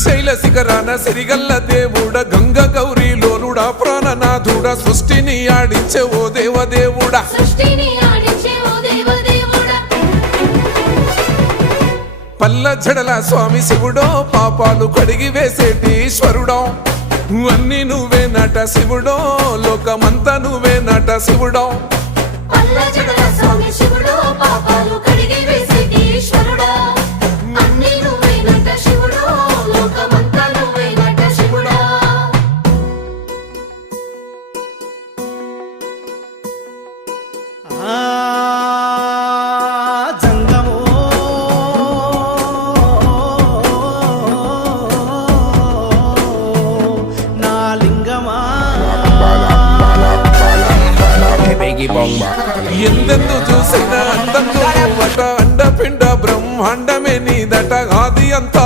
శ్రీశైల శిఖరాన సిరిగల్ల దేవుడ గంగ గౌరీ లోలుడా ప్రాణనాథుడ సృష్టిని ఆడించే ఓ దేవదేవుడా పల్ల జడల స్వామి శివుడో పాపాలు కడిగి వేసేటి ఈశ్వరుడో అన్ని నువ్వే నట శివుడో లోకమంతా నువ్వే నట శివుడో ఎందెందు చూసిన అందంతో వట అండపిండ బ్రహ్మాండమే నీదట ఆది అంతా